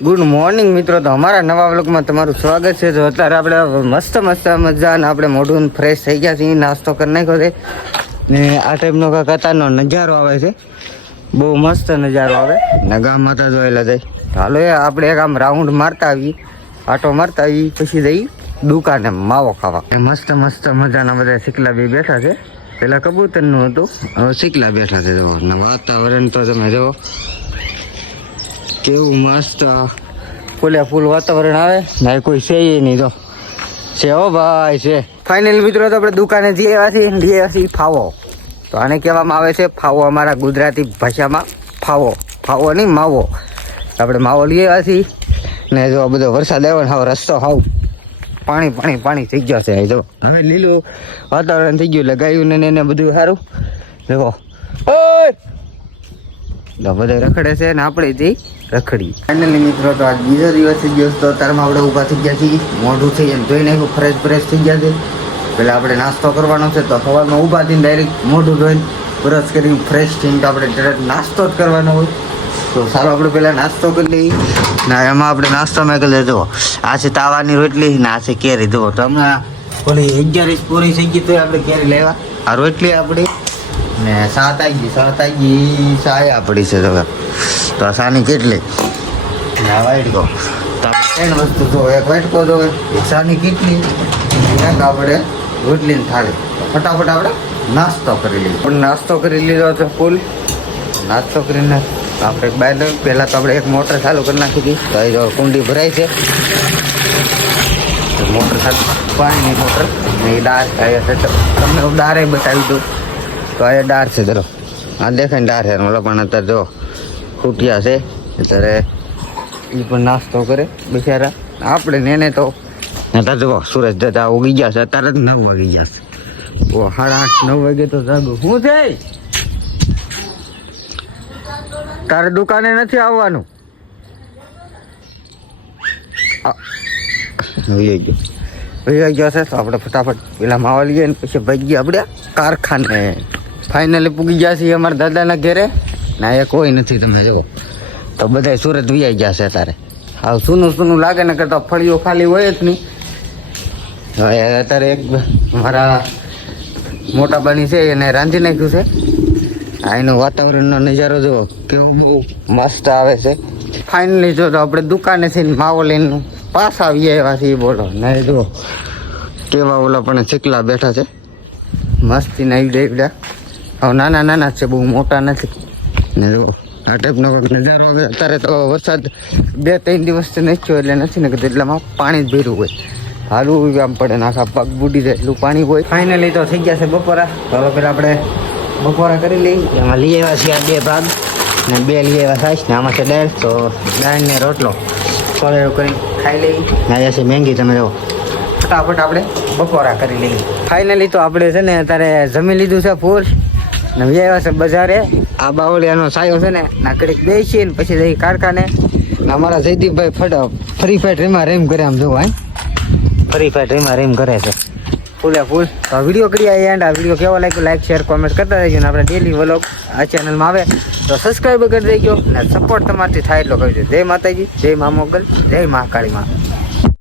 Good morning મિત્રો, તો અમારા નવા વ્લોગમાં તમારું સ્વાગત છે. તો અત્યારે આપણે મસ્ત મજાને આપણે મોઢું ફ્રેશ થઈ ગયા છીએ, નાસ્તો કરી નાખ્યો છે ને આ ટાઈપનો કાંઈક અત્યારનો નજારો આવે છે, બહુ મસ્ત નજારો આવે ને ગામમાં તો જોયેલા જાય. હાલો આપણે એક આમ રાઉન્ડ મારતા આવીએ, આટો મારતા આવીએ, પછી જઈ દુકાને માવો ખાવા. મસ્ત મજાના બધા શીકલા બી બેઠા છે. પેલા કબૂતરનું હતું, હવે શીકલા બેઠા છે. જો ને વાતાવરણ તો તમે જો કેવું મસ્ત ફૂલ વાતાવરણ આવે ને કોઈ છે નહીં. તો છે હો ભાઈ છે. ફાઇનલ મિત્રો તો આપણે દુકાને જઈ આવ્યા છીએ ફાવો. તો આને કહેવામાં આવે છે ફાવો, અમારા ગુજરાતી ભાષામાં ફાવો નહીં માવો. આપણે માવો લઈ આવ્યા છીએ ને જો બધો વરસાદ આવ્યો ને હવે રસ્તો હાવ પાણી થઈ ગયો છે. જો હવે લીલું વાતાવરણ થઈ ગયું એટલે ગાયું ને એને બધું સારું. દેખો ઓય બધા રખડે છે ને આપણે જઈ રખડી. ફાઇનલી મિત્રો તો આજ બીજો દિવસ થઈ ગયો. તો અત્યારમાં આપણે ઊભા થઈ ગયા છીએ, મોઢું થઈ જાય ધોઈ નાખ્યું, ફ્રેશ થઈ ગયા છે. પેલા આપણે નાસ્તો કરવાનો છે, તો સવારમાં ઊભા થઈને ડાયરેક્ટ મોઢું ધોઈને બ્રશ કરીને ફ્રેશ થઈને તો આપણે ડાયરેક્ટ નાસ્તો જ કરવાનો હોય. તો સારો આપણે પહેલાં નાસ્તો કરી લઈએ. ના એમાં આપણે નાસ્તામાં કરી જુઓ, આ છે તાવાની રોટલી ને આ છે કેરી. જુઓ તો હમણાં ઓલી 11 પૂરી થઈ ગઈ તો આપણે કેરી લેવા. આ રોટલી આપણી ને સાત આવી ગઈ સાયા પડી છે. તો આ સાની કેટલી ને આ વાટકો. તો આપણે 3 વસ્તુ જો, એક વાટકો જો, એક સાની કેટલી, એક આપણે રોટલીને થાળી. ફટાફટ આપણે નાસ્તો કરી લઈએ. પણ નાસ્તો કરી લીધો તો ફૂલ નાસ્તો કરીને આપણે બહાર પહેલાં તો આપણે એક મોટર ચાલુ કરી નાખી હતી. તો એ જો કુંડી ભરાય છે, મોટર ચાલુ પાણીની મોટર ને એ ડાર થાય છે. તમને ડારે બતાવી દઉં તો આ ડાર છે. ધરો આ દેખાય ડાર છે. ઓલા પણ અત્યારે જો ખૂટ્યા છે, અત્યારે એ પણ નાસ્તો કરે બિચારા. આપણે ને એને તો અત્યારે જો સૂરજ દાદા ઉગી ગયા છે. અત્યારે જ 9 વાગી ગયા છે. ઓ 8:30 9 વાગે તો જાગું. શું છે તારે દુકાને નથી આવવાનું? વહી ગયો છે. તો આપણે ફટાફટ પેલા માવા લઈએ ને પછી ભાઈ ગયા આપણે કારખાને. ફાઇનલી પૂગી ગયા છીએ અમારા દાદાના ઘેરે. ના એ કોઈ નથી, તમે જુઓ તો બધા સુરત વિયાઈ ગયા છે. તારે હા સૂનું લાગે ને કરતા ફળીઓ ખાલી હોય જ નહીં. હવે અત્યારે એક મારા મોટા બાની છે એને રાંધી નાખ્યું છે. આ એનો વાતાવરણનો નજારો જુઓ કેવો બહુ મસ્ત આવે છે. ફાઇનલી જો તો આપણે દુકાને થઈને માવો લઈને પાછા આવી આવ્યા છીએ. બોલો ને જુઓ કેવા ઓલા પણ શીકલા બેઠા છે, મસ્તી નાઈ દેવડા. હવે નાના છે, બહુ મોટા નથી. ને જુઓ આ ટાઈપનો કંઈક નજારો આવે. અત્યારે તો વરસાદ 2-3 દિવસથી નથી થયો એટલે નથી ને કે એટલામાં પાણી જ ભર્યું હોય. હાલું આમ પડે ને આખા પગ બુડી જાય એટલું પાણી હોય. ફાઇનલી તો થઈ ગયા છે બપોરા. હવે પેલા આપણે બપોરા કરી લઈ. એમાં લઈ આવ્યા છીએ 2 ભાગ ને 2 લઈ આવ્યા સાઈઝ ને આમાં છે દાળ. તો દાળ ને રોટલો સોળેરો કરી ખાઈ લઈ. ને આવ્યા છે મેંગી. તમે જો ફટાફટ આપણે બપોરા કરી લઈએ. ફાઇનલી તો આપણે છે ને અત્યારે જમી લીધું છે ફૂલ ને આવ્યા છે બજારે. આ બાવળિયાનો સાયો છે ને ના કડીક બેસી ને પછી જઈ કારખાને. અમારા જયદીપભાઈ ફ્રી ફાયર રેમ કરે. આમ જોવા ફ્રી ફાયર રેમ કરે છે ફૂલે ફૂલ. તો વિડીયો કરી એન્ડ. આ વિડીયો કેવો લાગ્યો લાઈક શેર કોમેન્ટ કરતા રહેજો. ને આપણે ડેલી વ્લોગ આ ચેનલમાં આવે તો સબસ્ક્રાઈબ કરી દેજો ને સપોર્ટ તમારથી થાય એટલો કરજો. જય માતાજી, જય મા મોગલ, જય મહાકાળી માં.